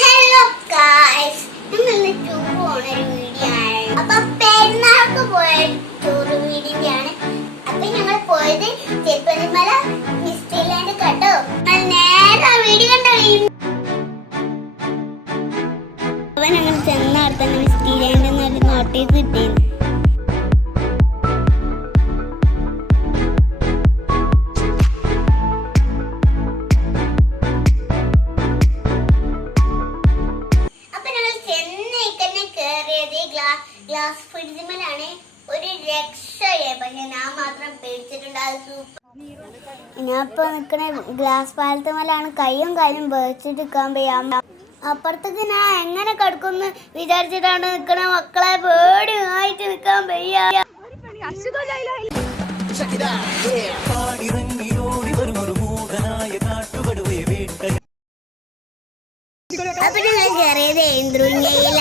Hello guys ഞങ്ങൾ tour video ആണ് അപ്പൊ പെരുന്നാൾക്ക് പോയ ടൂർ വീഡിയോ ആണ് അപ്പൊ ഞങ്ങൾ പോയത് ചെപ്പനിമല മിസ്റ്റിലാൻഡ് കേട്ടോ നേരെ വീഡിയോ കണ്ടോ അപ്പൊ ഞങ്ങൾ ചെന്ന അവിടെ തന്നെ മിസ്റ്റിലാൻഡ് എന്നൊരു നോട്ടീസ് കിട്ടിയിരുന്നു ഗ്ലാസ് ഫ്രിഡ്ജിമലാണ് ഒരു രക്ഷയെ. പക്ഷെ ഞാൻ മാത്രം പേടിച്ചിട്ടുണ്ട്. അത് സൂപ്പർ. ഞാൻ നിക്കണ ഗ്ലാസ് പാലത്തുമലാണ് കൈയും കാലും നിൽക്കാൻ ചെയ്യാം അപ്പുറത്തേക്ക് ഞാൻ എങ്ങനെ കിടക്കുന്നു വിചാരിച്ചിട്ടാണ് നിക്കണ മക്കളെ. പേടി ആയിട്ട് നിക്കാൻ വയ്യ. അപ്പൊ ഞങ്ങൾ കയറിയത് ഏന്ത്രുഞ്ഞയിലാണ്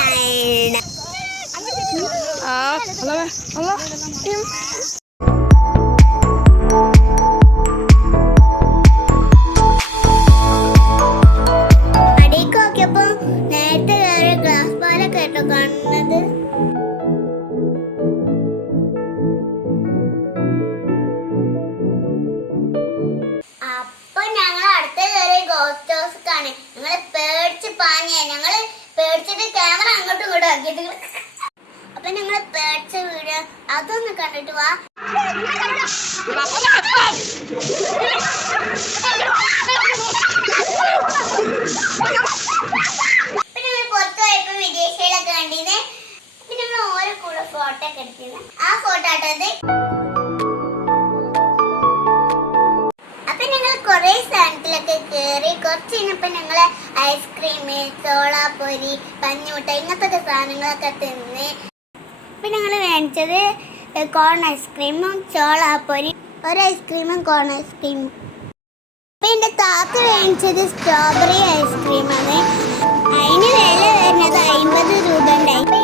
ഹൗസ്ക്കാണ് ഞങ്ങൾ പേടിച്ച് പാഞ്ഞേ. ഞങ്ങൾ പേടിച്ചിട്ട് ക്യാമറ അങ്ങോട്ടും ഇങ്ങോട്ടും ആക്കിയിട്ട് അപ്പൊ ഞങ്ങൾ പേടിച്ച വീഡിയോ അതൊന്ന് കണ്ടിട്ട് വാ. പിന്നെ പിന്നെ നമ്മൾ കൂടെ ഫോട്ടോ ആ ഫോട്ടോ അപ്പൊ ഞങ്ങൾ കൊറേ സ്ഥലത്തിലൊക്കെ കേറി. കുറച്ച് കഴിഞ്ഞപ്പോ ഞങ്ങൾ ഐസ്ക്രീം ചോളാപ്പൊരി പഞ്ഞൂട്ട ഇങ്ങനത്തെ സാധനങ്ങളൊക്കെ തിന്ന്. മേടിച്ചത് കോൺ ഐസ്ക്രീമും ചോളാപ്പൊരി ഒരു ഐസ്ക്രീമും കോൺ ഐസ്ക്രീമും പിന്നെ എന്റെ താത്ത മേടിച്ചത് സ്ട്രോബെറി ഐസ്ക്രീമാണ് അതിന് വില വരുന്നത് അമ്പത് രൂപ ഉണ്ടായി